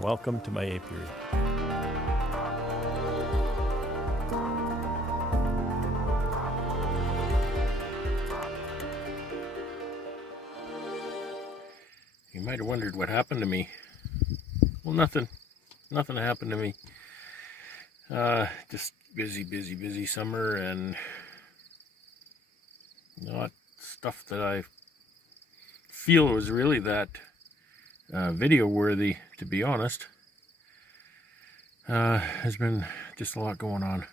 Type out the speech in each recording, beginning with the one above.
Welcome to my apiary. You might have wondered what happened to me. Well, nothing happened to me. Just busy summer, and not stuff that I feel was really that video worthy, to be honest. There's been just a lot going on,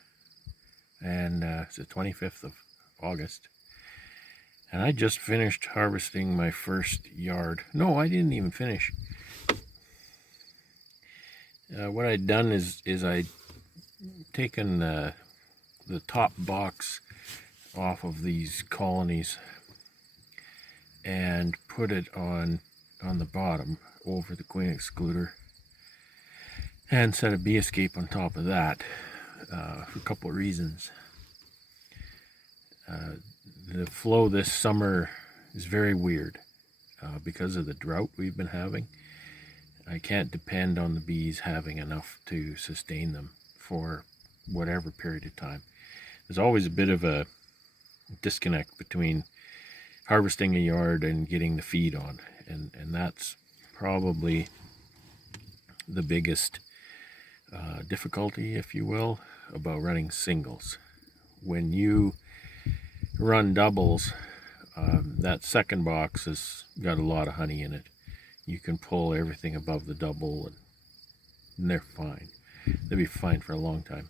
and it's the 25th of August, and I just finished harvesting my first yard. No, I didn't even finish. What I'd done is I'd taken the top box off of these colonies and put it on the bottom over the queen excluder, and set a bee escape on top of that for a couple of reasons. The flow this summer is very weird because of the drought we've been having. I can't depend on the bees having enough to sustain them for whatever period of time. There's always a bit of a disconnect between harvesting a yard and getting the feed on, and that's probably the biggest difficulty, if you will, about running singles. When you run doubles, that second box has got a lot of honey in it. You can pull everything above the double, and they're fine. They'll be fine for a long time.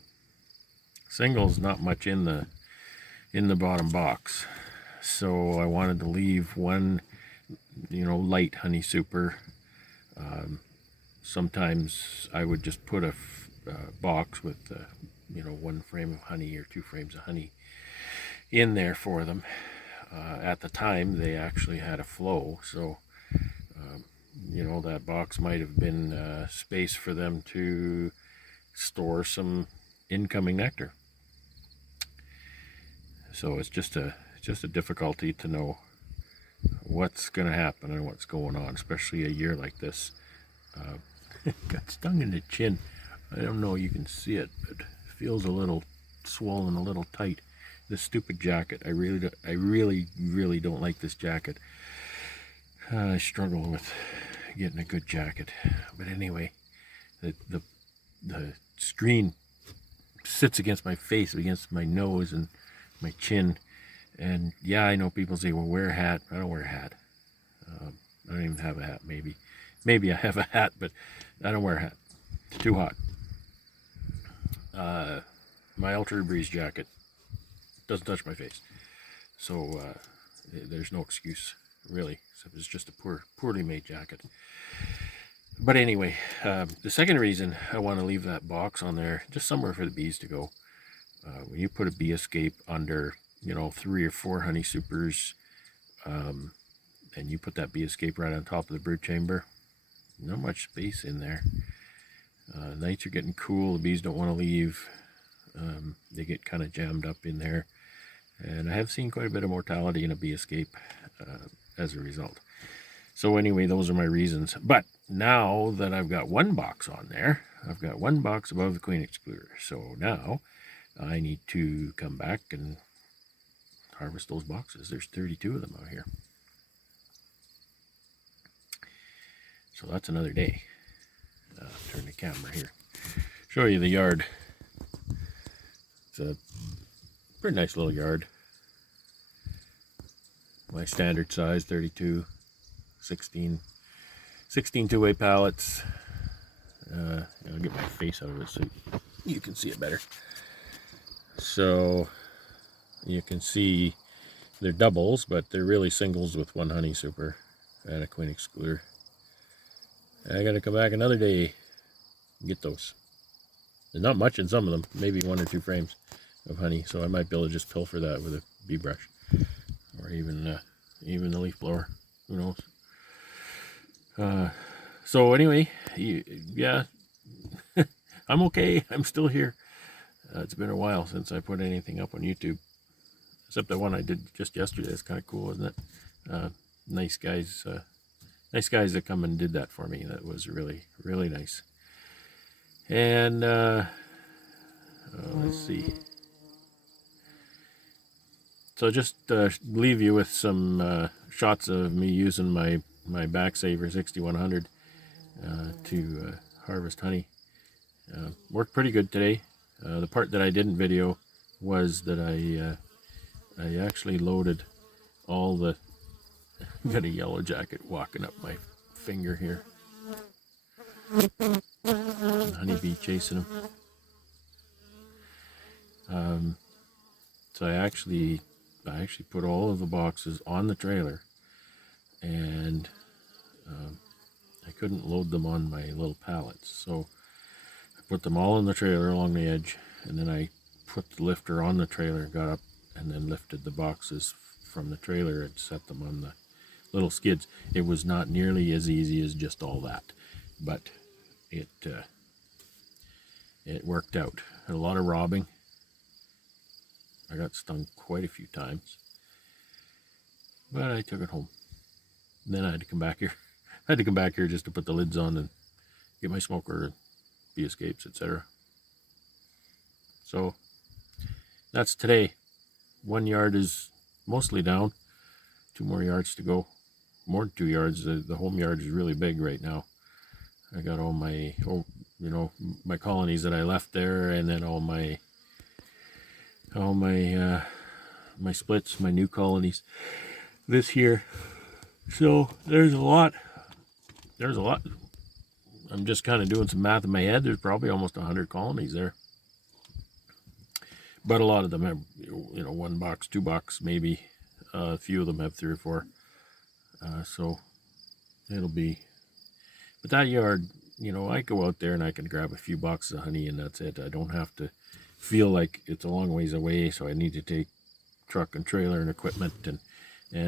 Singles, not much in the bottom box, so I wanted to leave one, light honey super. Sometimes I would just put a box with one frame of honey or 2 frames of honey in there for them. At the time, they actually had a flow, so that box might have been space for them to store some incoming nectar. So it's just a difficulty to know what's going to happen and what's going on, especially a year like this. Got stung in the chin. I don't know, you can see it, but it feels a little swollen, a little tight. This stupid jacket, I really don't like this jacket. I struggle with getting a good jacket, but anyway, the screen sits against my face, against my nose and my chin, and yeah, I know people say, well, wear a hat. I don't wear a hat. I don't even have a hat. Maybe I have a hat, but I don't wear a hat. It's too hot. My Ultra Breeze jacket doesn't touch my face, so there's no excuse, really. So it's just a poorly made jacket. But anyway, the second reason I want to leave that box on there, just somewhere for the bees to go. When you put a bee escape under, 3 or 4 honey supers, and you put that bee escape right on top of the brood chamber, not much space in there. Nights are getting cool, the bees don't want to leave. They get kind of jammed up in there, and I have seen quite a bit of mortality in a bee escape as a result. So anyway, those are my reasons. But now that I've got one box on there, I've got one box above the queen excluder, so now I need to come back and harvest those boxes. There's 32 of them out here. So that's another day. Turn the camera here. Show you the yard. It's a pretty nice little yard. My standard size, 32, 16 two-way pallets. I'll get my face out of it so you can see it better. So you can see they're doubles, but they're really singles with 1 honey super and a queen excluder. I gotta come back another day and get those. There's not much in some of them, maybe 1 or 2 frames of honey, so I might be able to just pilfer that with a bee brush, or even the leaf blower. Who knows? So anyway, yeah, I'm okay. I'm still here. It's been a while since I put anything up on YouTube, except the one I did just yesterday. It's kind of cool, isn't it? Nice guys Nice guys that come and did that for me. That was really, really nice. And let's see. So just leave you with some shots of me using my Backsaver 6100 to harvest honey. Worked pretty good today. The part that I didn't video was that I actually loaded all the got a yellow jacket walking up my finger here. Honeybee chasing him. So I actually put all of the boxes on the trailer, and I couldn't load them on my little pallets, so I put them all in the trailer along the edge, and then I put the lifter on the trailer, got up, and then lifted the boxes from the trailer and set them on the little skids. It was not nearly as easy as just all that, but it worked out. Had a lot of robbing. I got stung quite a few times, but I took it home. And then I had to come back here. I had to come back here just to put the lids on and get my smoker, bee escapes, etc. So that's today. 1 yard is mostly down. 2 more yards to go. More than 2 yards. The home yard is really big right now. I got all my, my colonies that I left there, and then all my my splits, my new colonies this year. So there's a lot. I'm just kind of doing some math in my head. There's probably almost 100 colonies there, but a lot of them have 1 box, 2 box, maybe. A few of them have 3 or 4. So it'll be, but that yard, I go out there and I can grab a few boxes of honey and that's it. I don't have to feel like it's a long ways away, so I need to take truck and trailer and equipment and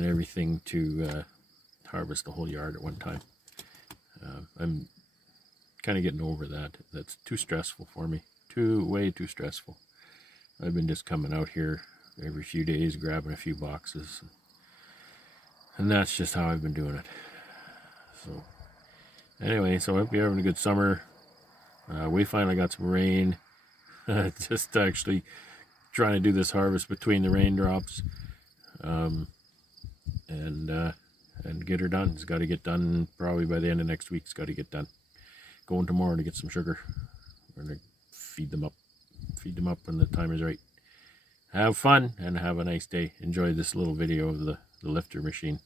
everything to harvest the whole yard at one time. I'm kind of getting over that. That's too stressful for me. Way too stressful. I've been just coming out here every few days, grabbing a few boxes, and that's just how I've been doing it. So anyway, so I hope you're having a good summer. We finally got some rain. Just actually trying to do this harvest between the raindrops, and get her done. It's got to get done probably by the end of next week. It's got to get done. Going tomorrow to get some sugar. We're gonna feed them up when the time is right. Have fun and have a nice day. Enjoy this little video of the lifter machine.